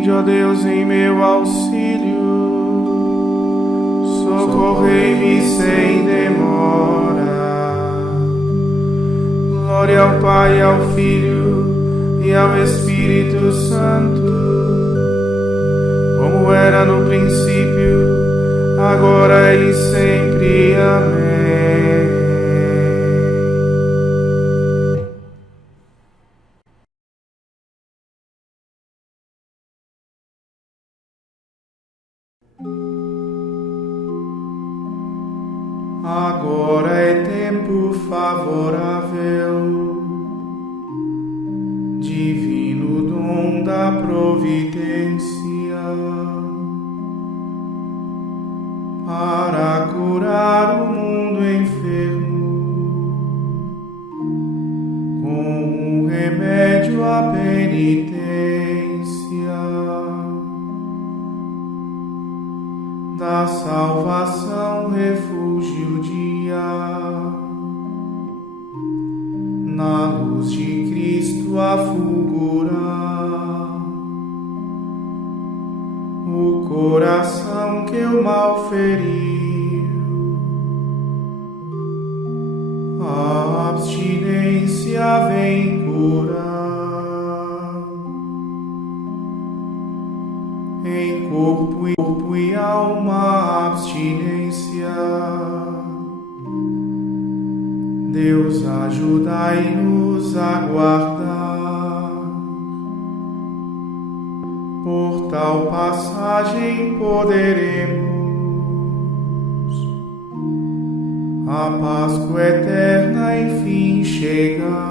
Vinde, ó Deus, em meu auxílio, socorrei-me sem demora. Glória ao Pai, ao Filho e ao Espírito Santo, como era no princípio, agora e sempre. Amém. Agora é tempo favorável, divino dom da providência, para curar o mundo enfermo, com um remédio à penitência, da salvação refúgio dia, na luz de Cristo a fulgurar. O coração que o mal feriu, a abstinência vem curar. Em corpo e alma abstinência, Deus ajudai-nos a guardar. Por tal passagem poderemos a Páscoa eterna enfim chegar.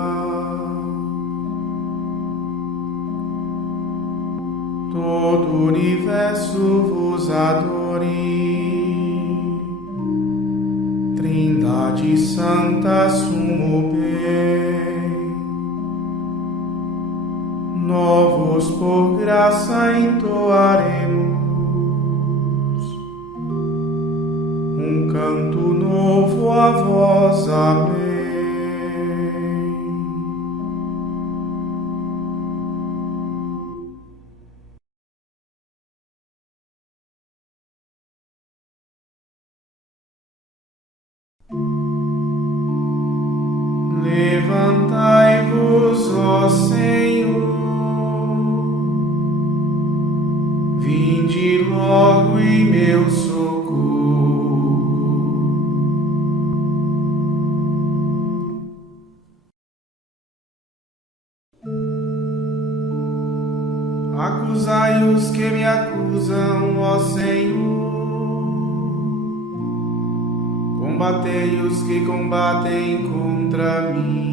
Todo o universo vos adore, Trindade Santa, sumo bem. Novos por graça entoaremos um canto novo a vós, amém. Levantai-vos, ó Senhor, vinde logo em meu socorro. Acusai os que me acusam, ó Senhor, combatei os que combatem contra mim.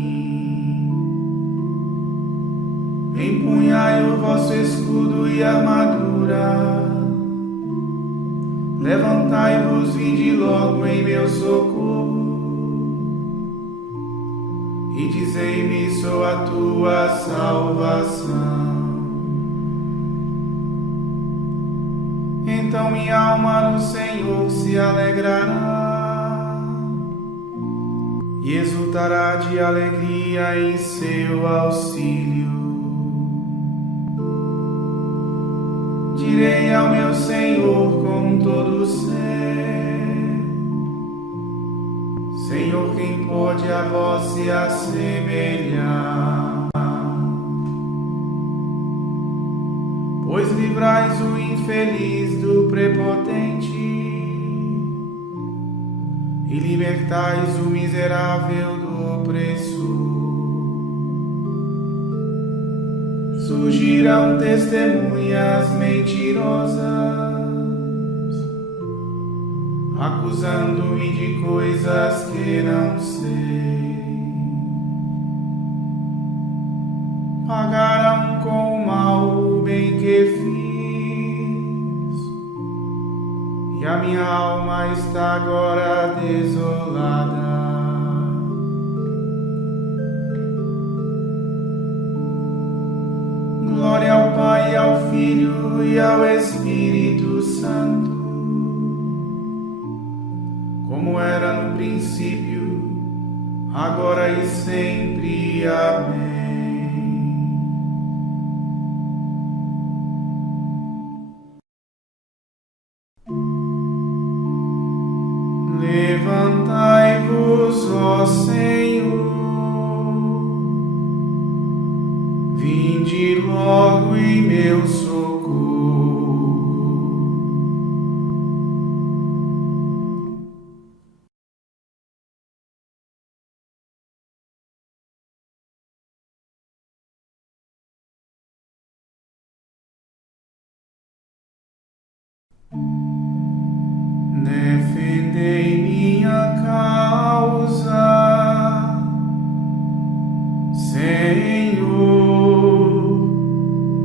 Empunhai o vosso escudo e armadura, levantai-vos, vinde logo em meu socorro, e dizei-me, sou a tua salvação. Então minha alma no Senhor se alegrará, e exultará de alegria em seu auxílio. Direi ao meu Senhor com todo o ser: Senhor, quem pode a vós se assemelhar? Pois livrais o infeliz do prepotente e libertais o miserável do opressor. Surgirão testemunhas mentirosas, acusando-me de coisas que não sei. Pagarão com o mal o bem que fiz, e a minha alma está agora desolada. Glória ao Pai, ao Filho e ao Espírito Santo, como era no princípio, agora e sempre. Amém. vinde logo em meu socorro. Defendei minha causa, Senhor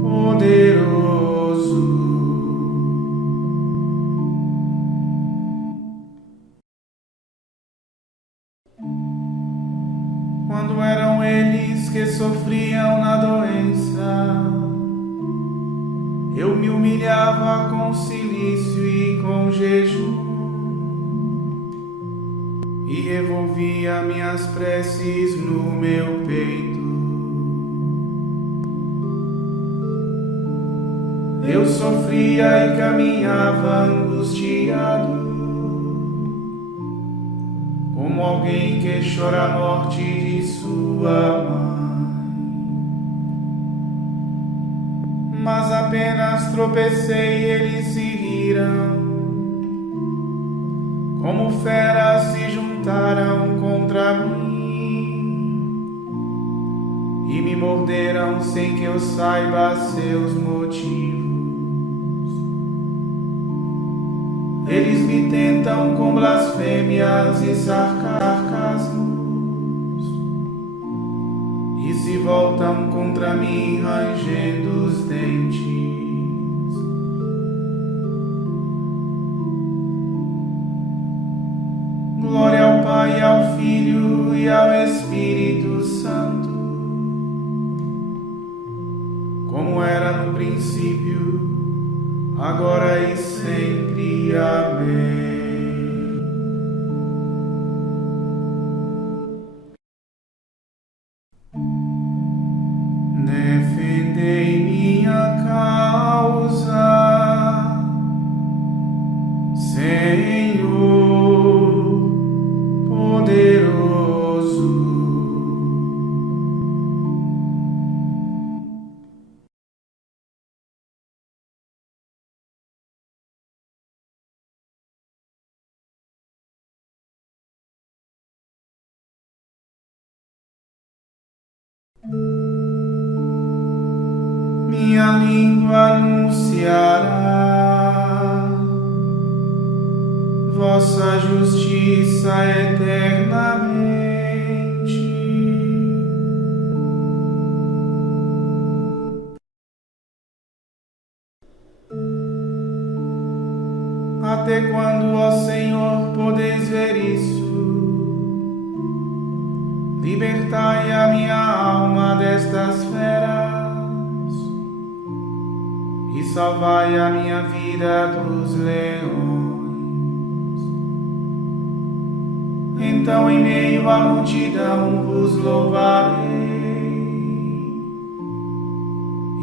poderoso. Quando eram eles que sofriam na doença, eu me humilhava com cilício e com jejum, e revolvia minhas preces no meu peito. Eu sofria e caminhava angustiado, como alguém que chora a morte de sua mãe. Mas apenas tropecei e eles se riram, como feras se juntaram contra mim e me morderam sem que eu saiba seus motivos. Eles me tentam com blasfêmias e sarcasmos e se voltam contra mim rangendo os dentes. Glória ao Pai, ao Filho e ao Espírito Santo, como era no princípio, agora e sempre. Amém. Defendei minha causa, Senhor poderoso. Minha língua anunciará vossa justiça eternamente. Até quando, ó Senhor, podeis ver isso? Libertai a minha alma destas feras e salvai a minha vida dos leões. Então em meio à multidão vos louvarei,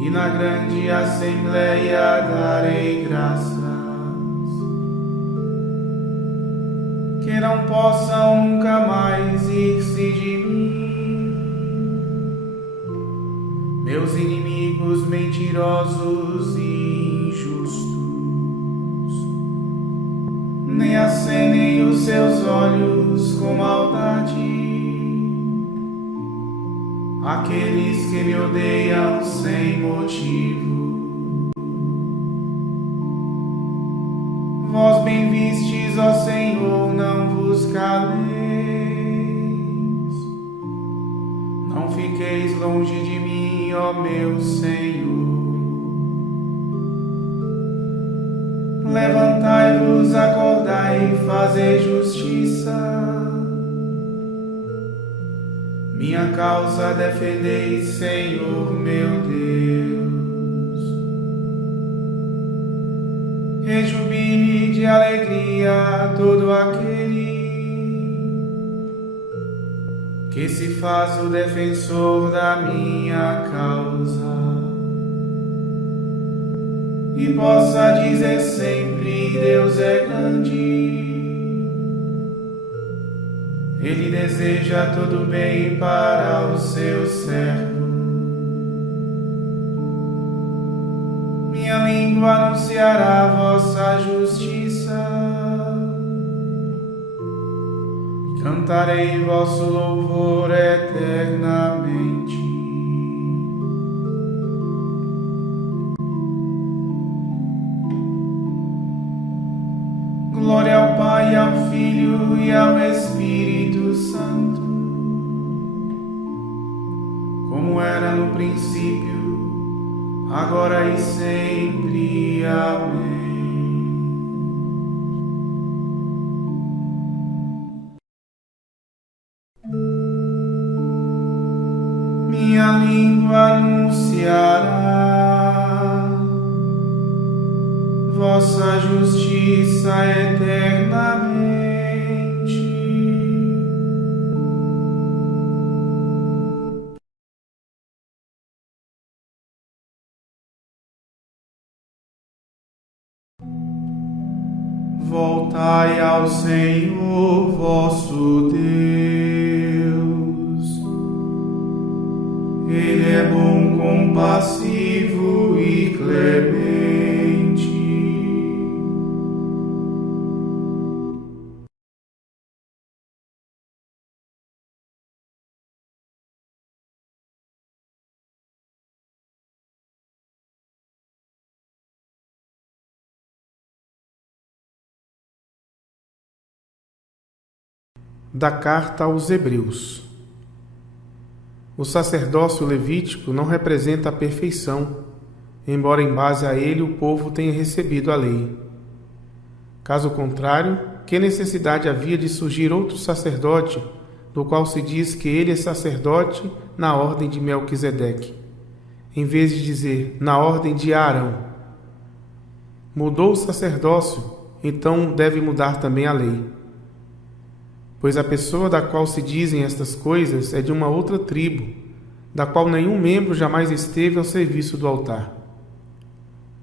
e na grande assembleia darei graças. Que não possam nunca mais ir-se de mim meus inimigos mentirosos e injustos, nem acenem os seus olhos com maldade aqueles que me odeiam sem motivo. Vós bem vistes, ó Senhor, não vos caleis, não fiqueis longe de mim, ó meu Senhor. Levantai-vos, acordai e fazei justiça, minha causa defendei, Senhor meu Deus. Rejubile de alegria todo aquele que se faz o defensor da minha causa, e possa dizer sempre: Deus é grande, Ele deseja todo bem para os seus servos. língua anunciará a vossa justiça. Cantarei vosso louvor eternamente. Glória ao Pai, ao Filho e ao Espírito Santo, como era no princípio, agora e sempre. Amém. Minha língua anunciará vossa justiça eternamente. Voltai ao Senhor vosso Deus. Ele é bom, compassivo e clemente. Da carta aos Hebreus. O sacerdócio levítico não representa a perfeição, embora em base a ele o povo tenha recebido a lei. Caso contrário, que necessidade havia de surgir outro sacerdote, do qual se diz que ele é sacerdote na ordem de Melquisedeque, em vez de dizer na ordem de Arão? Mudou o sacerdócio, então deve mudar também a lei. Pois a pessoa da qual se dizem estas coisas é de uma outra tribo, da qual nenhum membro jamais esteve ao serviço do altar.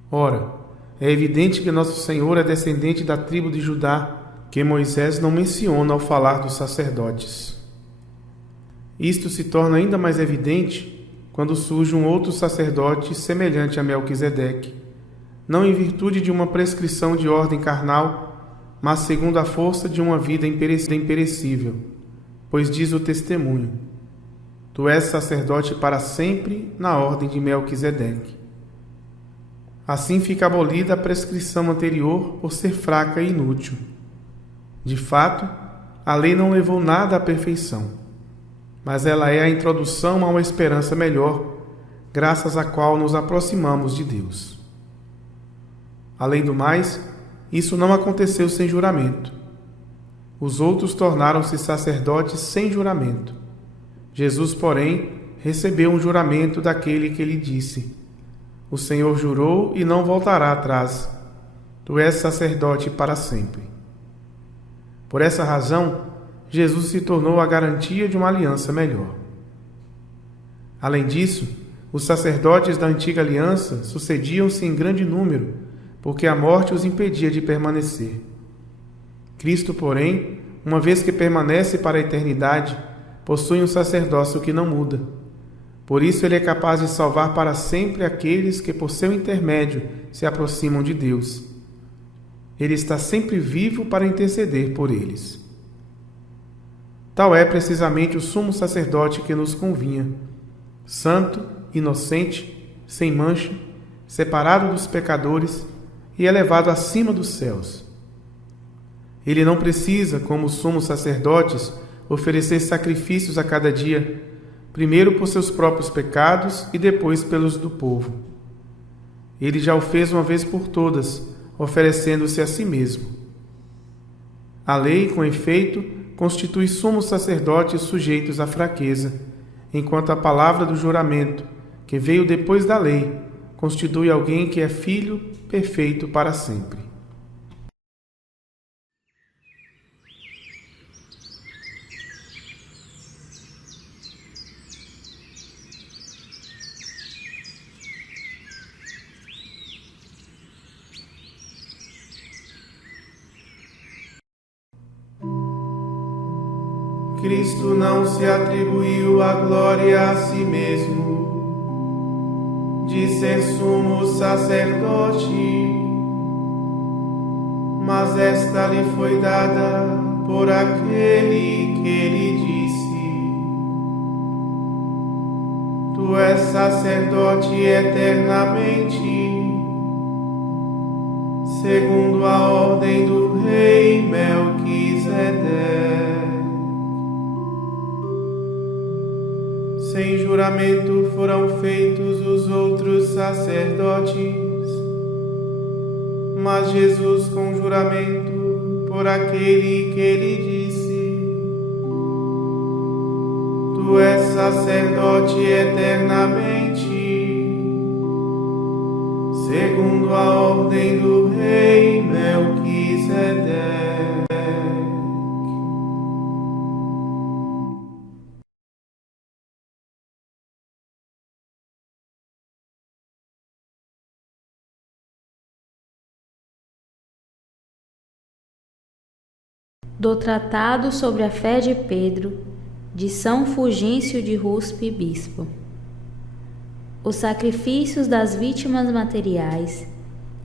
Ora, é evidente que nosso Senhor é descendente da tribo de Judá, que Moisés não menciona ao falar dos sacerdotes. Isto se torna ainda mais evidente quando surge um outro sacerdote semelhante a Melquisedeque, não em virtude de uma prescrição de ordem carnal, mas segundo a força de uma vida imperecível, pois diz o testemunho: Tu és sacerdote para sempre na ordem de Melquisedeque. Assim fica abolida a prescrição anterior por ser fraca e inútil. De fato, a lei não levou nada à perfeição, mas ela é a introdução a uma esperança melhor, graças à qual nos aproximamos de Deus. Além do mais, isso não aconteceu sem juramento. Os outros tornaram-se sacerdotes sem juramento. Jesus, porém, recebeu um juramento daquele que lhe disse: O Senhor jurou e não voltará atrás. Tu és sacerdote para sempre. Por essa razão, Jesus se tornou a garantia de uma aliança melhor. Além disso, os sacerdotes da antiga aliança sucediam-se em grande número, porque a morte os impedia de permanecer. Cristo, porém, uma vez que permanece para a eternidade, possui um sacerdócio que não muda. Por isso ele é capaz de salvar para sempre aqueles que, por seu intermédio, se aproximam de Deus. Ele está sempre vivo para interceder por eles. Tal é precisamente o sumo sacerdote que nos convinha: santo, inocente, sem mancha, separado dos pecadores e elevado acima dos céus. Ele não precisa, como os sumos sacerdotes, oferecer sacrifícios a cada dia, primeiro por seus próprios pecados e depois pelos do povo. Ele já o fez uma vez por todas, oferecendo-se a si mesmo. A lei, com efeito, constitui sumos sacerdotes sujeitos à fraqueza, enquanto a palavra do juramento, que veio depois da lei, constitui alguém que é filho perfeito para sempre. Cristo não se atribuiu a glória a si mesmo, de ser sumo sacerdote, mas esta lhe foi dada por aquele que lhe disse: Tu és sacerdote eternamente, segundo a ordem do rei Melquisedeque. Sem juramento foram feitos os outros sacerdotes, mas Jesus com juramento por aquele que lhe disse: Tu és sacerdote eternamente, segundo a ordem do rei Melquisedeque. Do Tratado sobre a Fé de Pedro, de São Fulgêncio de Ruspe, Bispo. Os sacrifícios das vítimas materiais,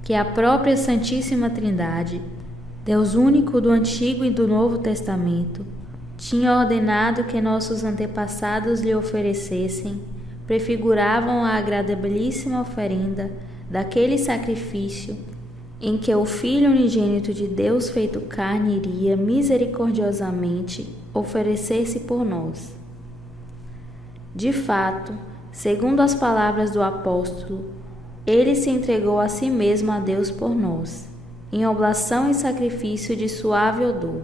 que a própria Santíssima Trindade, Deus único do Antigo e do Novo Testamento, tinha ordenado que nossos antepassados lhe oferecessem, prefiguravam a agradabilíssima oferenda daquele sacrifício em que o Filho unigênito de Deus feito carne iria misericordiosamente oferecer-se por nós. De fato, segundo as palavras do apóstolo, ele se entregou a si mesmo a Deus por nós, em oblação e sacrifício de suave odor.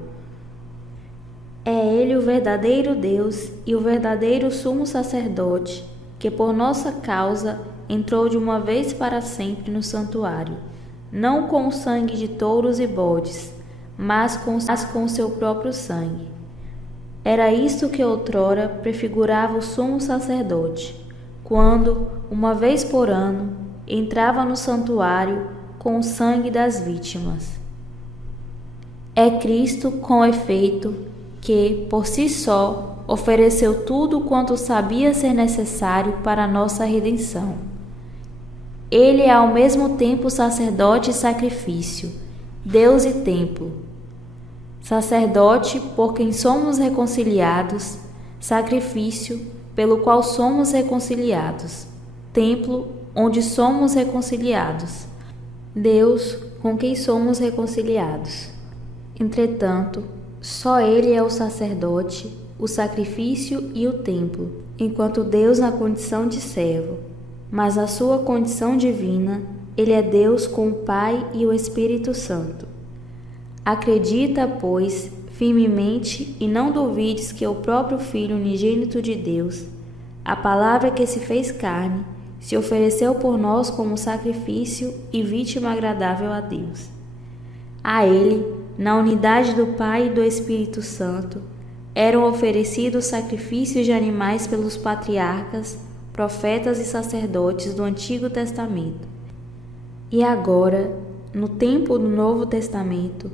É ele o verdadeiro Deus e o verdadeiro sumo sacerdote, que por nossa causa entrou de uma vez para sempre no santuário, não com o sangue de touros e bodes, mas com seu próprio sangue. Era isto que outrora prefigurava o sumo sacerdote, quando, uma vez por ano, entrava no santuário com o sangue das vítimas. É Cristo, com efeito, que, por si só, ofereceu tudo quanto sabia ser necessário para a nossa redenção. Ele é ao mesmo tempo sacerdote e sacrifício, Deus e templo. Sacerdote por quem somos reconciliados, sacrifício pelo qual somos reconciliados, templo onde somos reconciliados, Deus com quem somos reconciliados. Entretanto, só Ele é o sacerdote, o sacrifício e o templo, enquanto Deus na condição de servo. Mas na sua condição divina, ele é Deus com o Pai e o Espírito Santo. Acredita, pois, firmemente e não duvides que o próprio Filho unigênito de Deus, a palavra que se fez carne, se ofereceu por nós como sacrifício e vítima agradável a Deus. A ele, na unidade do Pai e do Espírito Santo, eram oferecidos sacrifícios de animais pelos patriarcas, profetas e sacerdotes do Antigo Testamento. E agora, no tempo do Novo Testamento,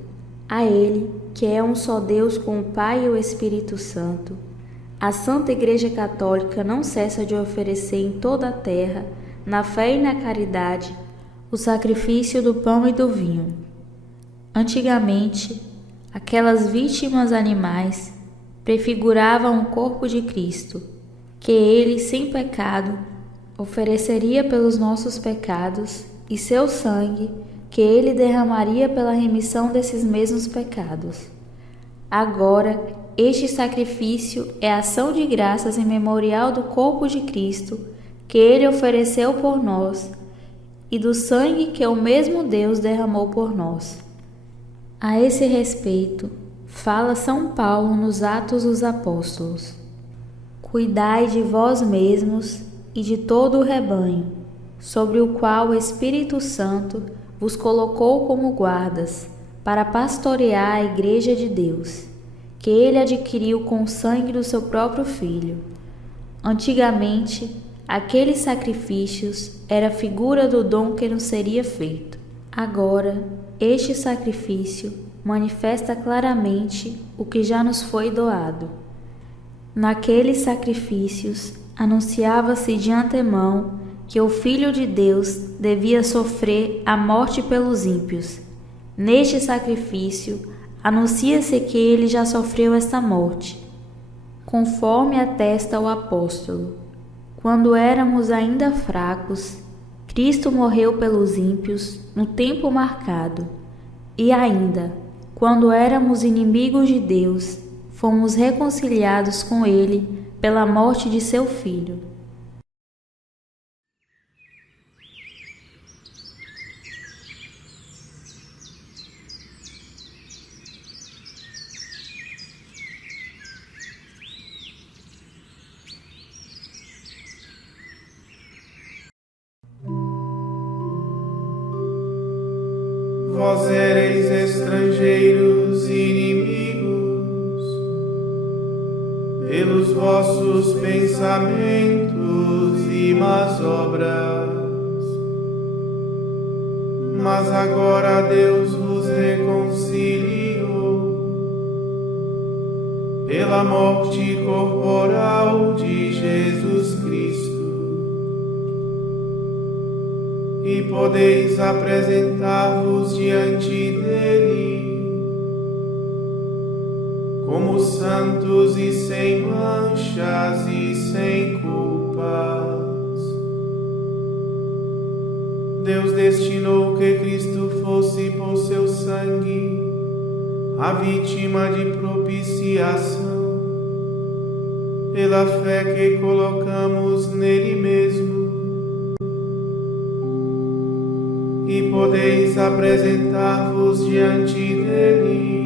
a Ele, que é um só Deus com o Pai e o Espírito Santo, a Santa Igreja Católica não cessa de oferecer em toda a terra, na fé e na caridade, o sacrifício do pão e do vinho. Antigamente, aquelas vítimas animais prefiguravam o corpo de Cristo, que ele, sem pecado, ofereceria pelos nossos pecados, e seu sangue, que ele derramaria pela remissão desses mesmos pecados. Agora, este sacrifício é ação de graças em memorial do corpo de Cristo, que ele ofereceu por nós, e do sangue que o mesmo Deus derramou por nós. A esse respeito, fala São Paulo nos Atos dos Apóstolos: Cuidai de vós mesmos e de todo o rebanho, sobre o qual o Espírito Santo vos colocou como guardas, para pastorear a Igreja de Deus, que ele adquiriu com o sangue do seu próprio Filho. Antigamente, aqueles sacrifícios era figura do dom que nos seria feito. Agora, este sacrifício manifesta claramente o que já nos foi doado. Naqueles sacrifícios, anunciava-se de antemão que o Filho de Deus devia sofrer a morte pelos ímpios. Neste sacrifício, anuncia-se que ele já sofreu esta morte, conforme atesta o apóstolo. Quando éramos ainda fracos, Cristo morreu pelos ímpios no tempo marcado, e ainda, quando éramos inimigos de Deus, fomos reconciliados com Ele pela morte de seu Filho. Vós éreis estrangeiros e inimigos, pelos vossos pensamentos e más obras. Mas agora Deus vos reconciliou pela morte corporal de Jesus Cristo, e podeis apresentar-vos diante dele como santos e sem manchas e sem culpas. Deus destinou que Cristo fosse por seu sangue a vítima de propiciação, pela fé que colocamos nele mesmo. E podeis apresentar-vos diante dele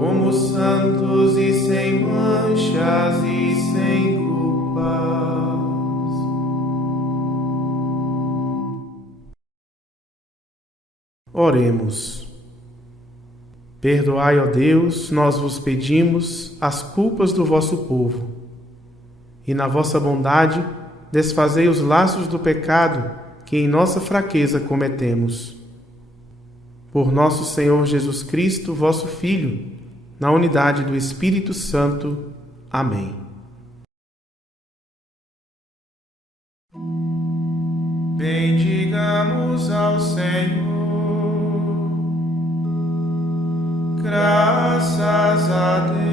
como santos e sem manchas e sem culpas. Oremos. Perdoai, ó Deus, nós vos pedimos, as culpas do vosso povo, e na vossa bondade desfazei os laços do pecado que em nossa fraqueza cometemos. Por nosso Senhor Jesus Cristo, vosso Filho, na unidade do Espírito Santo. Amém. Bendigamos ao Senhor, graças a Deus.